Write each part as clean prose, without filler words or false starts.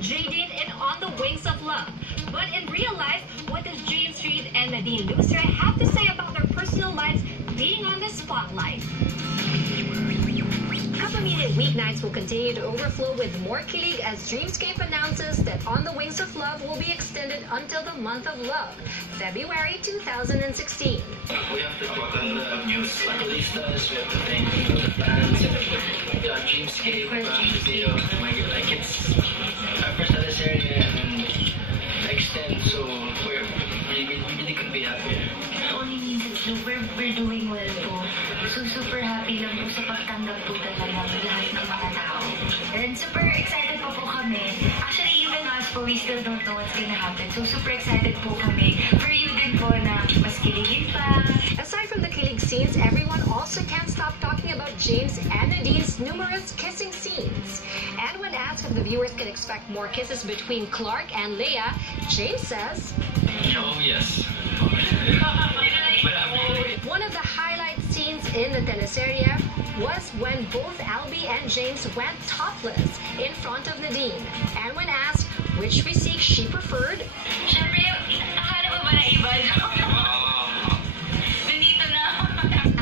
Jaden in On the Wings of Love. But in real life, what does James Reid and Nadine Lustre have to say about their personal lives being on the spotlight? Kapamilya weeknights will continue to overflow with more kilig as Dreamscape announces that On the Wings of Love will be extended until the month of love, February 2016. We have to talk on the news panelistas, we have to thank the fans, Dreamscape, like it's our first teleserye and extend, so we really could be happy. It only means we're doing well po. So super happy lang po sa pagtanggap po talaga ng lahat ng mga tao. And super excited po kami. Actually, even us po, we still don't know what's gonna happen. So super excited po kami. For you din po na mas kiligin pa. Aside from the kilig scenes, everyone also can't stop talking about James and Nadine's numerous kissing scenes. And when asked if the viewers can expect more kisses between Clark and Leia, James says, Oh, yes. one of the highlight scenes in the teleserye was when both Albie and James went topless in front of Nadine. And when asked which physique she preferred, Siyempre, akala mo ba na iba? Nandito na.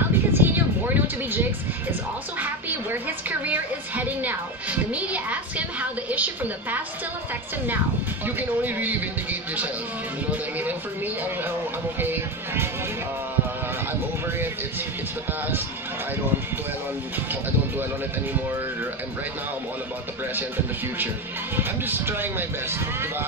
Albie Casino, more known to be Jigs, is also happy where his career is heading now. The media asked him how the issue from the past still affects him now. You can only really vindicate yourself. You know what I mean? And for me, I'm okay. I'm over it. It's the past. I don't dwell on it anymore. And right now, I'm all about the present and the future. I'm just trying my best. Diba?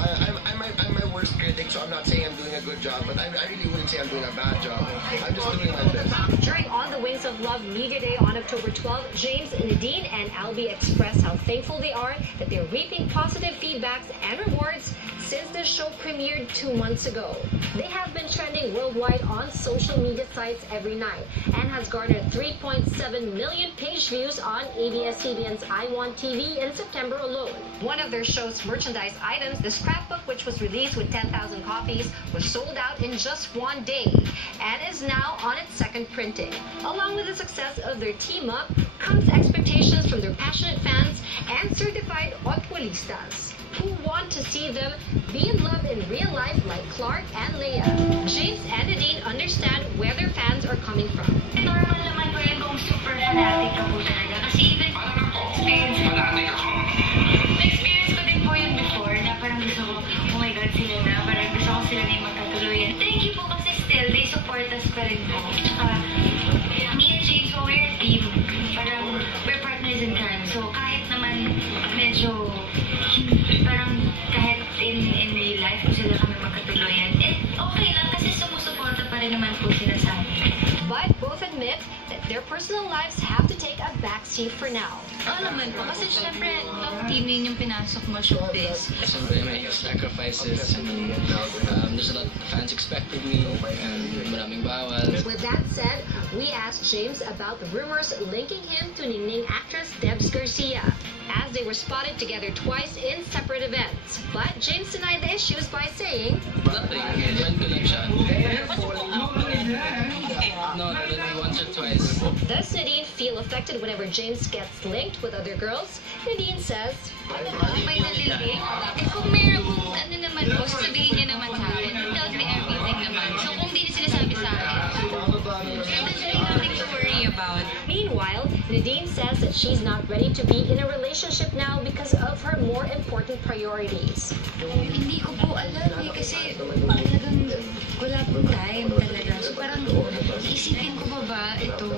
I'm my worst critic, so I'm not saying I'm doing a good job, but I really wouldn't say I'm doing a bad job. I'm just doing my best. During On the Wings of Love Media Day on October 12, James, Nadine, and Albie expressed how thankful they are that they're reaping positive feedbacks and rewards since the show premiered 2 months ago. They have been trending worldwide on social media sites every night and has garnered 3.7 million page views on ABS-CBN's I Want TV in September alone. One of their show's merchandise items, the scrapbook, which was released with 10,000 copies, was sold out in just 1 day and is now on its second printing. Along with the success of their team-up comes expectations from their passionate fans and certified otwalistas who want to see them be in love in real life like Clark and Leia. James and Nadine understand where their fans are coming from. Normal naman po yun kung super fanatic ka po talaga. Kasi even experience ko din po yun before na parang gusto ko, oh my God, sila na. Parang gusto ko sila na yung magkatuloyan. Thank you po kasi still, they support us pa rin po. Tsaka, me and James po, we're a team. Parang, we're partners in crime. So, kahit naman medyo parang kahit in real life kung sila kami magkatuloyan, okay lang kasi sumusuporta pa rin naman po sila sa amin. But both admit that their personal lives have to take a backseat for now. Oo naman po, kasi syempre top team yun yung pinasok mo showbiz. Siyempre, may sacrifices. There's a lot of fans expected me and maraming bawal. With that said, we asked James about the rumors linking him to Ningning actress Debs Garcia, as they were spotted together twice in separate events. But James denied the issues by saying, Nothing. Friend ko lang siya. No, maybe once or twice. Does Nadine feel affected whenever James gets linked with other girls? Nadine says, May nalilig. Kung meron kung ano naman po, sasabihin niya naman sa akin. He tells me everything naman. So kung di niya sinasabi sa akin, there's really nothing to worry about. Meanwhile, Nadine says that she's not ready to be in a relationship now because of her more important priorities. Hindi ko po alam eh, kasi talagang wala pong time talaga. So parang isipin ko ba ito?